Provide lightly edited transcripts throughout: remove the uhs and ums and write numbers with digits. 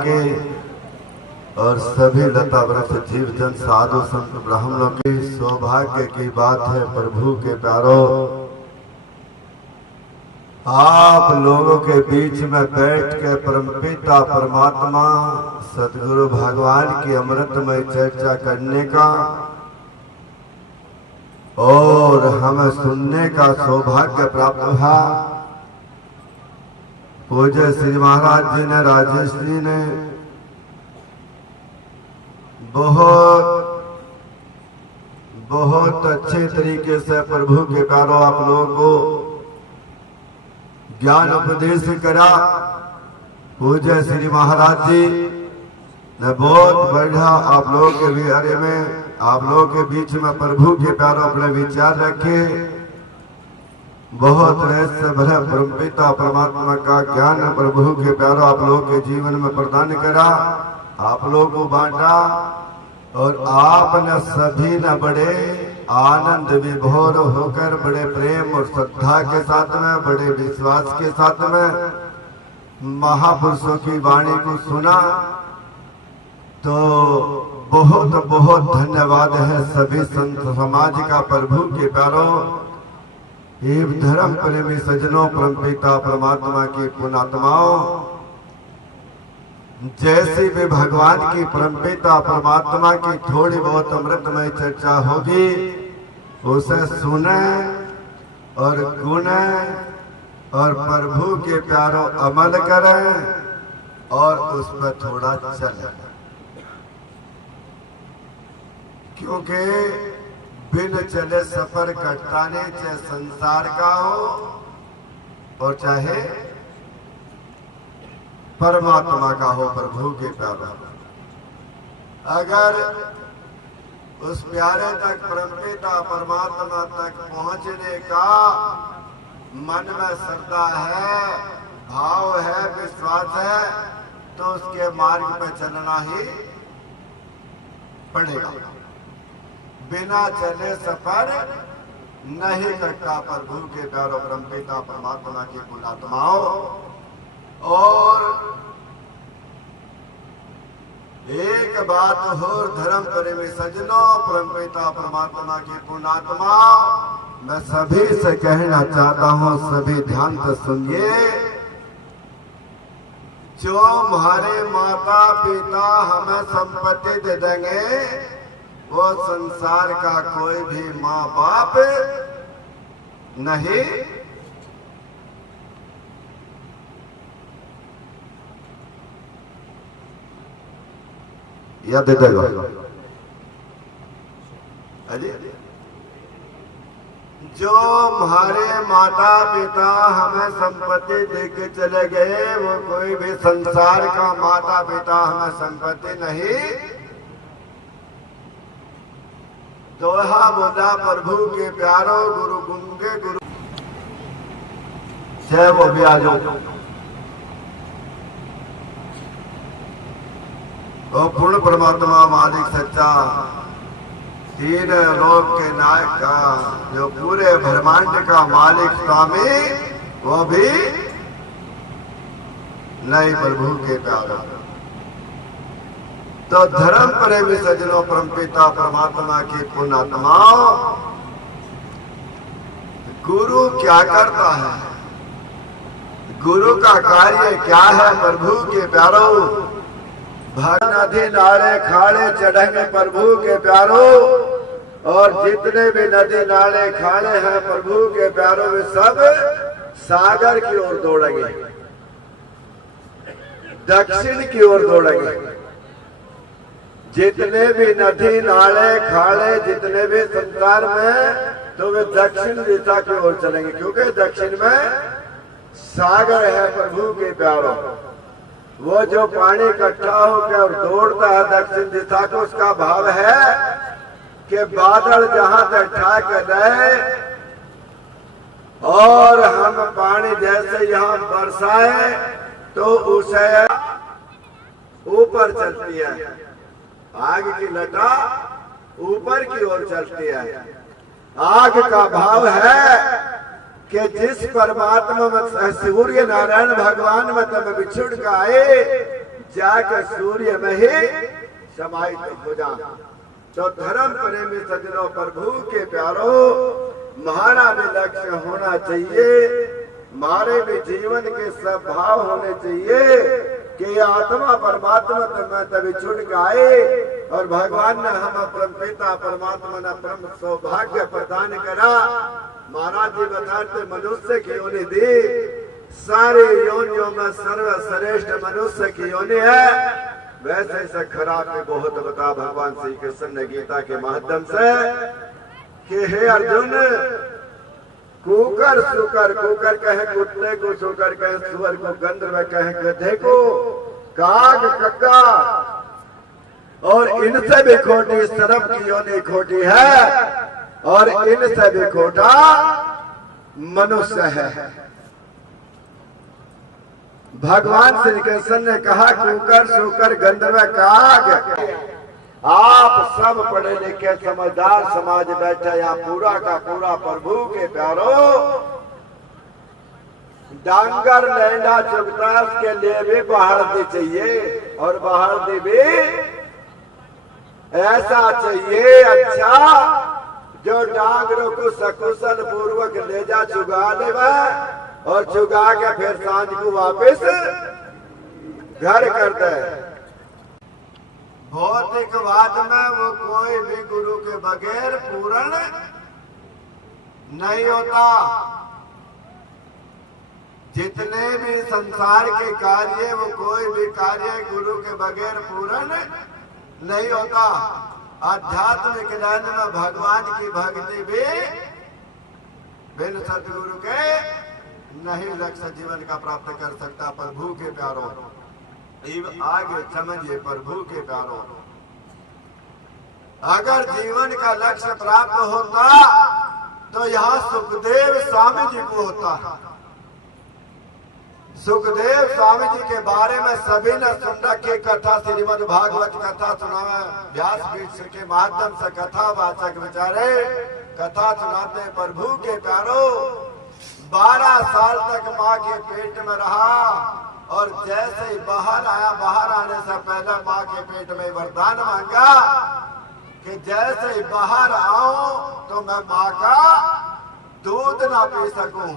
के और सभी लता वृक्ष जीव जन साधु संत ब्राह्मणों की सौभाग्य की बात है प्रभु के प्यारो, आप लोगों के बीच में बैठ के परमपिता परमात्मा सतगुरु भगवान की अमृतमय चर्चा करने का और हमें सुनने का सौभाग्य प्राप्त हुआ। पूज्य श्री महाराज जी ने, राजेश जी ने बहुत अच्छे तरीके से प्रभु के प्यारों आप लोगों को ज्ञान उपदेश करा। पूज्य श्री महाराज जी ने बहुत बढ़िया आप लोगों के बारे में, आप लोगों के बीच में प्रभु के प्यारों अपने विचार रखे। बहुत रहस्य भरा परमपिता परमात्मा का ज्ञान प्रभु के प्यारों आप लोगों के जीवन में प्रदान करा, आप लोगों को बांटा और आपने सभी ने बड़े आनंद विभोर होकर बड़े प्रेम और श्रद्धा के साथ में, बड़े विश्वास के साथ में महापुरुषों की वाणी को सुना। तो बहुत बहुत धन्यवाद है सभी संत समाज का प्रभु के प्यारों एवं धर्म प्रेमी सज्जनों, परमपिता परमात्मा की पुण्यात्माओं। जैसी भी भगवान की परमपिता परमात्मा की थोड़ी बहुत अमृतमय चर्चा होगी उसे सुने और गुने और प्रभु के प्यारों अमल करें और उस पर थोड़ा चले, क्योंकि बिन चले सफर कटता नहीं, चाहे संसार का हो और चाहे परमात्मा का हो। प्रभु के प्यारा अगर उस प्यारे तक परमपिता परमात्मा तक पहुंचने का मन में श्रद्धा है, भाव है, विश्वास है, तो उसके मार्ग पे चलना ही पड़ेगा। बिना चले सफर नहीं कटता। प्रभु के प्यारो परमपिता परमात्मा की पुण्यात्माओं, और एक बात हो धर्म प्रेमी सज्जनों, परमपिता परमात्मा की पुण्यात्मा, मैं सभी से कहना चाहता हूं, सभी ध्यान से सुनिए। जो हमारे माता पिता हमें संपत्ति दे देंगे वो संसार का कोई भी माँ बाप नहीं। या दे देगा जो हमारे माता पिता हमें संपत्ति देके चले गए वो कोई भी संसार का माता पिता हमें संपत्ति नहीं। दोहा मुद्दा प्रभु के प्यारो गुरु गुंगे गुरु जय वो ब्याजो। वो पूर्ण परमात्मा मालिक सच्चा तीन लोक के नायक का, जो पूरे ब्रह्मांड का मालिक स्वामी, वो भी नहीं प्रभु के प्यारा। तो धर्म प्रेमी सज्जनों, परमपिता परमात्मा की पुण्यात्माओं, गुरु क्या करता है, गुरु का कार्य क्या है प्रभु के प्यारो। नदी नाले खाड़े चढ़ेंगे प्रभु के प्यारो, और जितने भी नदी नाले खाड़े हैं प्रभु के प्यारो में सब सागर की ओर दौड़ेंगे, दक्षिण की ओर दौड़ेंगे। जितने भी नदी नाले खाड़े जितने भी संसार में, तो वे दक्षिण दिशा की ओर चलेंगे, क्योंकि दक्षिण में सागर है प्रभु के प्यारो। वो जो पानी इकट्ठा होकर और दौड़ता है दक्षिण दिशा को, उसका भाव है कि बादल जहां तक ठाक रहे और हम पानी जैसे यहाँ बरसाए तो उसे ऊपर चलती है, आग की लटा ऊपर की ओर चलती है। आग का भाव है कि जिस परमात्मा में सूर्य नारायण भगवान में तब बिछुड़ का आए, जाकर सूर्य में ही समाहित हो जा। तो धर्म प्रेमी सज्जनों, प्रभु के प्यारो, हमारा भी लक्ष्य होना चाहिए, हमारे भी जीवन के सब भाव होने चाहिए कि आत्मा परमात्मा में तभी छुट गए और भगवान ने हम परम पिता परमात्मा ने परम सौभाग्य प्रदान करा। महाराज जी बताते मनुष्य की योनि दी, सारे योनियों में सर्वश्रेष्ठ मनुष्य की योनि है। वैसे से खराब भी बहुत बता भगवान श्री कृष्ण ने गीता के माध्यम से कि हे अर्जुन, कुकर सुकर, कुकर कहे कुत्ते को, सुकर कहे सुअर को, गंधर्व कहे गधे को, काग कक्का, और इनसे भी खोटी सर्प की योनि खोटी है और इनसे भी खोटा मनुष्य है। भगवान श्री कृष्ण ने कहा कुकर सुकर गंधर्व काग, आप सब पढ़े लिखे समझदार समाज बैठे यहाँ पूरा का पूरा प्रभु के प्यारो डांगर लैंडा चुगतास के लिए भी बहादुरी चाहिए और बहादुरी भी ऐसा चाहिए अच्छा जो डांगरों को सकुशल पूर्वक ले जा चुगा ले और चुगा के फिर सांझ को वापस घर कर दे। भौतिकवाद में वो कोई भी गुरु के बगैर पूर्ण नहीं होता। जितने भी संसार के कार्य, वो कोई भी कार्य गुरु के बगैर पूर्ण नहीं होता। आध्यात्मिक ज्ञान में भगवान की भक्ति भी बिन सतगुरु के नहीं लक्ष्य जीवन का प्राप्त कर सकता। प्रभु के प्यारों, आगे समझिए प्रभु के प्यारों, अगर जीवन का लक्ष्य प्राप्त होता तो यहाँ सुखदेव स्वामी जी को होता। सुखदेव स्वामी जी के बारे में सभी ने सुन रखी कथा, श्रीमद् भागवत कथा सुनावे, व्यास पीठ के माध्यम से कथा वाचक बेचारे कथा सुनाते। प्रभु के प्यारो 12 साल तक माँ के पेट में रहा और जैसे ही बाहर आया, बाहर आने से पहले माँ के पेट में वरदान मांगा कि जैसे ही बाहर आऊं तो मैं माँ का दूध ना पी सकूं,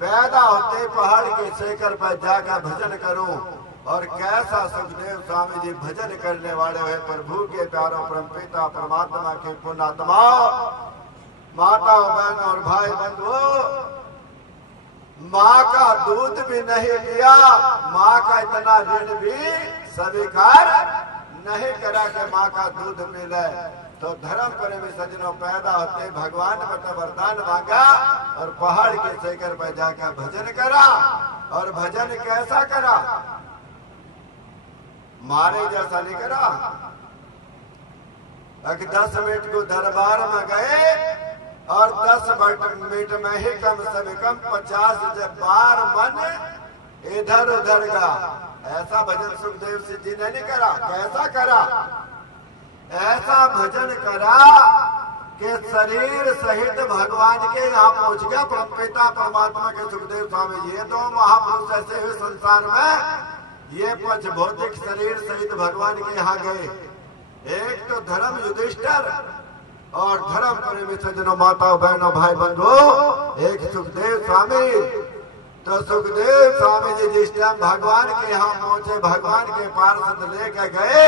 पैदा होते पहाड़ के शिखर पर जाकर भजन करूं। और कैसा सुखदेव स्वामी जी भजन करने वाले हैं। प्रभु के प्यारों, परमपिता परमात्मा के पुण्यात्मा, माता बहन और भाई बंधु, माँ का दूध भी नहीं लिया, माँ का इतना ऋण भी स्वीकार नहीं करा कि माँ का दूध मिले। तो धर्म प्रेमी सज्जनों, पैदा होते भगवान ने वरदान मांगा और पहाड़ के शिखर पर जाकर भजन करा। और भजन कैसा करा? मारे जैसा नहीं करा। 10 मिनट को दरबार में गए और 10 मिनट में ही कम से कम 50 बार मन इधर उधर का। ऐसा भजन सुखदेव सिंह जी ने नहीं करा। कैसा करा? ऐसा भजन करा कि शरीर सहित भगवान के यहाँ पहुंच गया। परमपिता परमात्मा के सुखदेव स्वामी जी, ये दो महापुरुष ऐसे हुए संसार में, ये पंच भौतिक शरीर सहित भगवान के यहाँ गए। एक तो धर्म युधिष्ठिर और धर्म प्रेमी सज्जनों, माताओं बहनों भाई बंधु, एक सुखदेव स्वामी। तो सुखदेव स्वामी जी जिस टाइम भगवान के यहाँ पहुंचे, भगवान के पार्षद लेकर गए,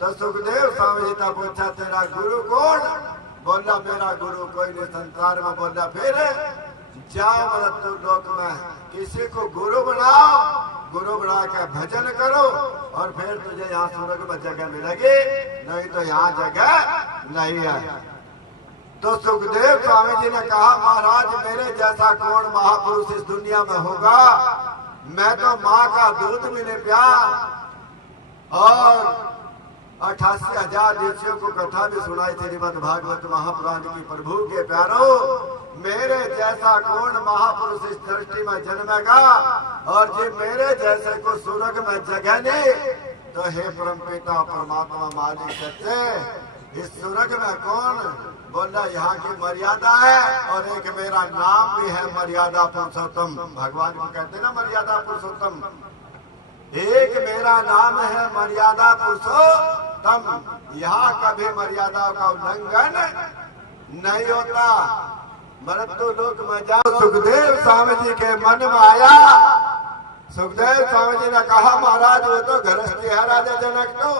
तो सुखदेव स्वामी जी ने पूछा तेरा गुरु कौन? बोला मेरा गुरु कोई नहीं संसार में। बोला फिर जाओ मृत्यु लोक में किसी को गुरु बनाओ, गुरु बना के भजन करो और फिर तुझे यहाँ स्वर्ग में जगह मिलेगी, नहीं तो यहाँ जगह नहीं है। तो सुखदेव स्वामी जी ने कहा महाराज मेरे जैसा कौन महापुरुष इस दुनिया में होगा? मैं तो माँ का दूध भी नहीं पिया और 88,000 ऋषियों को कथा भी सुनाई श्रीमद् भागवत महापुराण की। प्रभु के प्यारो, मेरे जैसा कौन महापुरुष इस सृष्टि में जन्मेगा? और जी मेरे जैसे को स्वर्ग में जगह नहीं। तो हे परमपिता परमात्मा मालिक सच्चे, इस स्वर्ग में कौन? बोला यहाँ की मर्यादा है और एक मेरा नाम भी है मर्यादा पुरुषोत्तम। भगवान को कहते ना मर्यादा पुरुषोत्तम। एक मेरा नाम है मर्यादा पुरुषोत्तम। यहाँ कभी मर्यादा का उल्लंघन नहीं होता। मृत्यु लोक में जाओ। सुखदेव स्वामी जी के मन में आया। सुखदेव स्वामी जी ने कहा महाराज वो तो गृहस्थी है राजा जनक तो,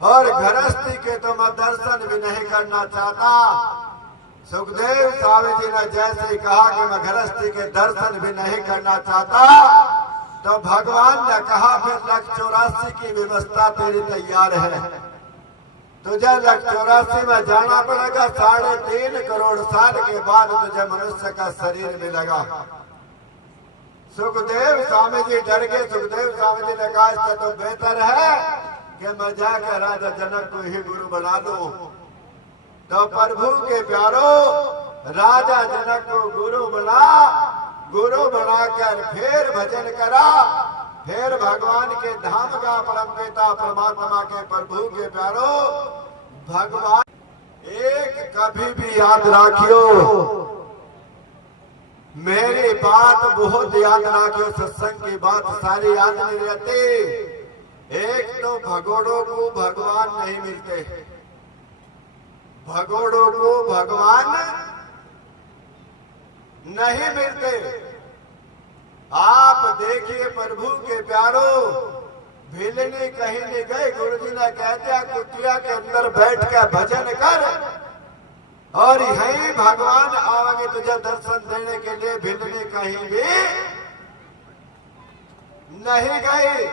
और गृहस्थी के तो मैं दर्शन भी नहीं करना चाहता। सुखदेव स्वामी जी ने जैसे ही कहा कि मैं गृहस्थी के दर्शन भी नहीं करना चाहता, तो भगवान ने कहा फिर 184 की व्यवस्था तेरी तैयार है। तुझे 184 में जाना पड़ेगा। 3.5 करोड़ साल के बाद तुझे मनुष्य का शरीर मिलेगा। सुखदेव स्वामी जी डर गए। सुखदेव स्वामी जी ने कहा इससे तो बेहतर है कि मैं जाकर राजा जनक को ही गुरु बना लूं। तो प्रभु के प्यारो राजा जनक को गुरु बनाकर फिर भजन करा। फिर भगवान के धाम का परमपिता परमात्मा के प्रभु के प्यारो भगवान। एक कभी भी याद रखियो, मेरी बात बहुत याद रखियो। सत्संग की बात सारी याद नहीं रहती। एक तो भगोड़ों को भगवान नहीं मिलते। भगोड़ों को भगवान नहीं मिलते। आप देखिए प्रभु के प्यारो भिलनी कहीं नहीं गए। गुरु जी ने कहते कुटिया के अंदर बैठ कर भजन कर, और यही भगवान आवेंगे तुझे दर्शन देने के लिए। भिलनी कहीं भी नहीं गई।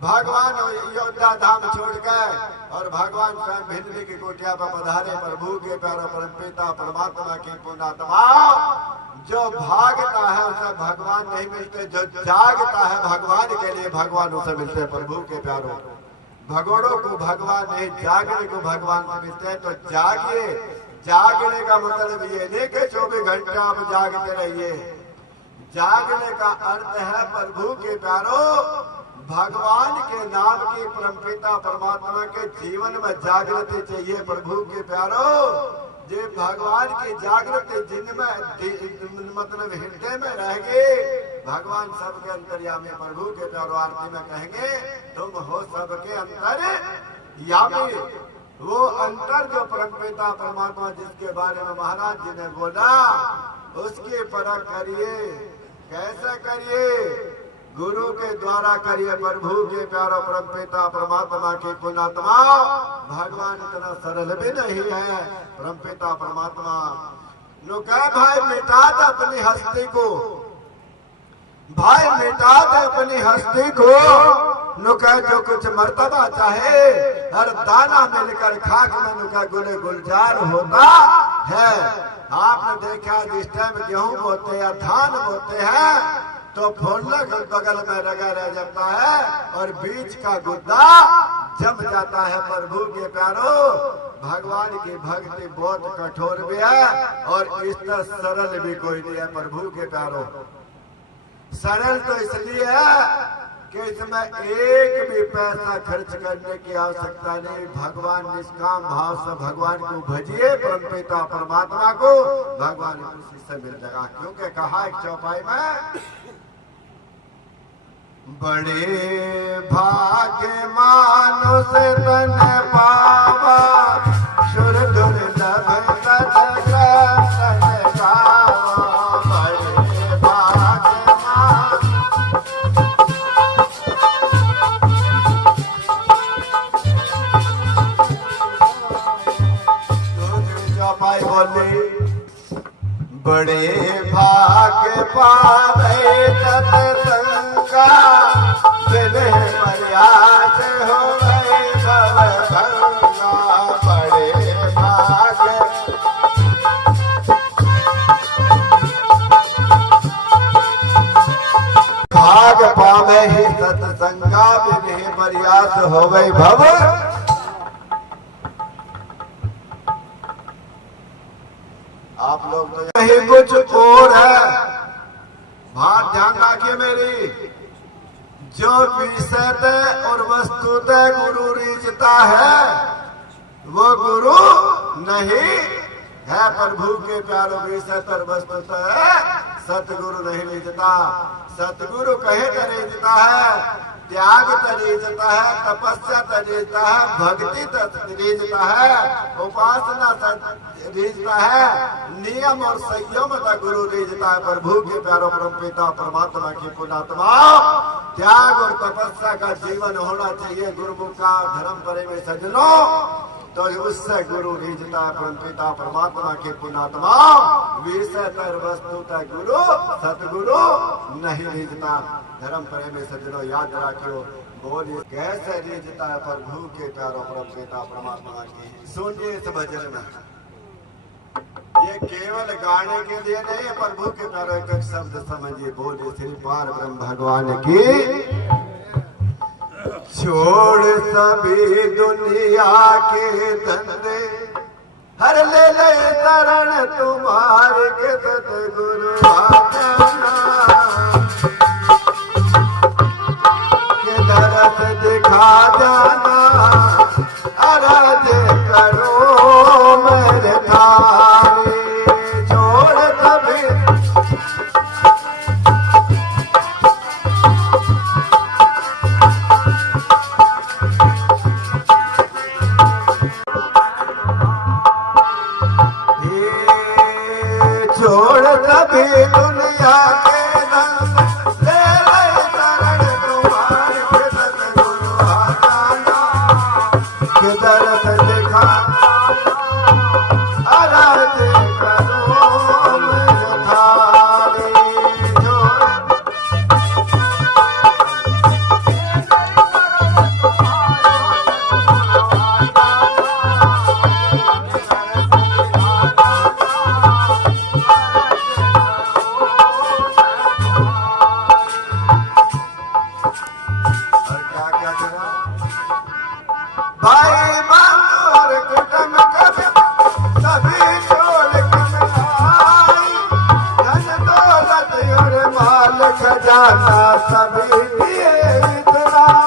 भगवान अयोध्या धाम छोड़कर और भगवान स्वयं भिलनी की कुटिया पर पधारे। प्रभु के प्यारो परमपिता परमात्मा की पुण्यात्मा। जो भागता है उसे भगवान नहीं मिलते, जो जागता है भगवान के लिए भगवान उसे मिलते हैं। प्रभु के प्यारो भगोड़ों को भगवान नहीं, जागने को भगवान से मिलते हैं। तो जागिए। जागने का मतलब ये नहीं कि 24 घंटे आप जागते रहिए। जागने का अर्थ है प्रभु के प्यारो भगवान के नाम की परमपिता परमात्मा के जीवन में जागृति चाहिए। प्रभु के प्यारो जे भगवान की जागृति जिनमें मतलब हृदय में रहेंगे, भगवान सबके अंतर्यामी। प्रभु के प्यारो आरती में कहेंगे तुम हो सबके अंतर्यामी। वो अंतर जो परमपिता परमात्मा जिसके बारे में महाराज जी ने बोला, उसकी परख करिए। कैसे करिए? गुरु के द्वारा करिए। प्रभु के प्यारो परमपिता परमात्मा की पुण्यात्मा। भगवान इतना सरल भी नहीं है। परमपिता परमात्मा नो कह भाई मिटा दे अपनी हस्ती को, भाई मिटा दे अपनी हस्ती को। नो कह जो कुछ मर्तबा चाहे हर दाना मिलकर खाक में नुका गुले गुलजार होता है। आपने देखा जिस टाइम गेहूं बोते या धान बोते हैं तो फोड़ने के बगल में रगा रह जाता है और बीच का गुद्दा जम जाता है। प्रभु के प्यारो भगवान की भक्ति बहुत कठोर भी है और इस तरह सरल भी कोई नहीं है। प्रभु के प्यारो सरल तो इसलिए है कि इसमें एक भी पैसा खर्च करने की आवश्यकता नहीं। भगवान निष्काम भाव से भगवान को भजिए। परमपिता परमात्मा को भगवान खुशी से मिल जाएगा। क्योंकि कहा एक चौपाई में बड़े भाग्य मानुष तन पावा, सुर दुर्लभ तन गावा। बड़े भाग्य चौपाई बोली बड़े भाग्य पावे तत्संगा, बिने प्रयास हो भव भंगा। बड़े भाग्य भाग पावे ही सत्संगा, बिने प्रयास हो भव। आप लोग तो कहीं कुछ और है। बात ध्यान रखिए मेरी। जो विषय और वस्तुतः गुरु रीझता है वो गुरु नहीं है। प्रभु के प्यारो विषय और वस्तुतः सतगुरु नहीं रिझता। सतगुरु कहे तो रिझता है, त्याग तो रिझता है, तपस्या तो रिझता है, भक्ति तो रिझता है, उपासना रिझता है, नियम और संयम तो गुरु रिझता है। प्रभु के प्यारो परमपिता परमात्मा की पुण्यात्मा, त्याग और तपस्या का जीवन होना चाहिए गुरुमुख का धर्म परे में सजनो, तो उससे गुरु रिझता है। परमपिता परमात्मा की पुण्यात्मा, विषय तर वस्तु तक गुरु सतगुरु नहीं रिझता। धर्म परे में सजनो याद रखियो, बोलिए कैसे रिझता है प्रभु के प्यारो परमपिता परमात्मा की। सुनिए इस भजन में, ये केवल गाने के लिए नहीं है, प्रभु के प्यारो एक एक शब्द समझिए। बोलिए श्री पार ब्रह्म भगवान की। छोड़ सभी दुनिया के धंधे, हर ले ले शरण तुम्हारे के सतगुरु आज्ञा, के दरस दिखा जाना, अरज करो मेरे थारे। छोड़ सभी दुनिया के धन, ले ले शरण तुम्हारे के सतगुरु आज्ञा, के दरस दिखा अरज करो मेरे थारे। भाई बंधु और कुटुंब सभी छोड़ कर आई, धन दौलत और माल खजाना सभी दिए इतराई।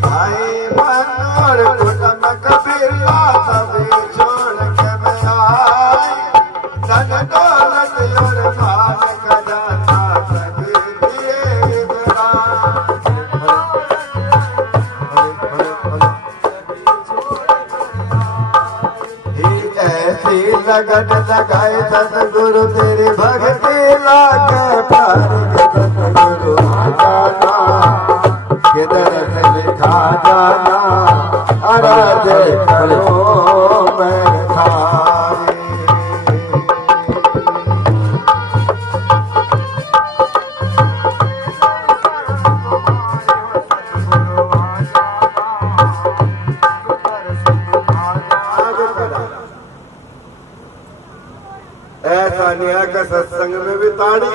भाई बंधु और कुटुंब बिरला सभी छोड़ के मैं आई, धन दौलत और माल खजाना सभी दिए ऐसी लगन लगाए सतगुरु तेरी भक्ति लाके प्यार के सतगुरु आज्ञा, के दरस लिखा जाना, अरज करो मेरे थारे। ऐसा नहीं का सत्संग में भी ताड़ी,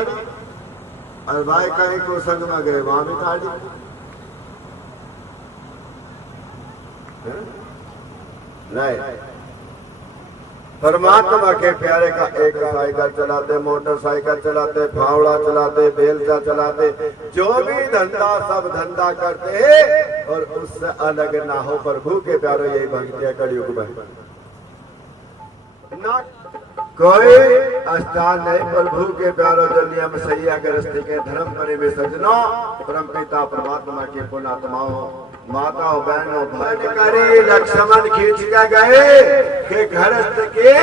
और भाई कहीं को संग में गए वहां भी ताड़ी। नहीं, परमात्मा के प्यारे का एक साइकिल चलाते, मोटरसाइकिल चलाते, फावड़ा चलाते, बेलचा चलाते, जो भी धंधा सब धंधा करते हैं और उससे अलग ना हो। प्रभु के प्यारे यही भक्ति है कलयुग में। ना कोई स्थान नहीं प्रभु के प्यारो जो नियम सही अगरस्ती के धर्म परे में सजनो, परमपिता परमात्मा की पुण्यात्माओं, माताओं बहनों भाई करी लक्ष्मण खींच के गए कि घरस्थ के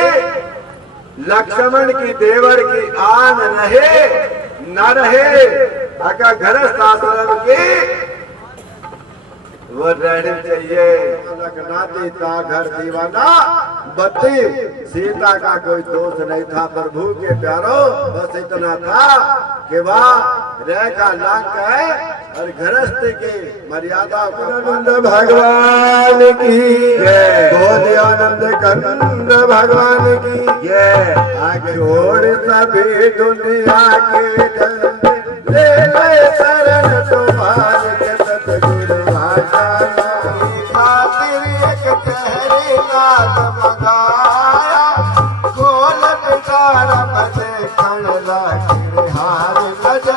लक्ष्मण की देवर की आन रहे न रहे, अगर घरस्थ आश्रम की वो रहने चाहिए। नाती का घर दीवाना बत्ती, सीता का कोई दोष नहीं था। प्रभु के प्यारो बस इतना था कि वह रह का लाख है और गृहस्थ की मर्यादा। आनंद भगवान की जय, बोधियानंद कंद भगवान की जय। छोड़ सभी दुनिया के धंधे, ले ले शरण तुम्हारे के सतगुरु खातिर एक चेहरे लाल मंगाया, खोल बिचारा बजे खड़ लागिर हार बजे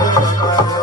करे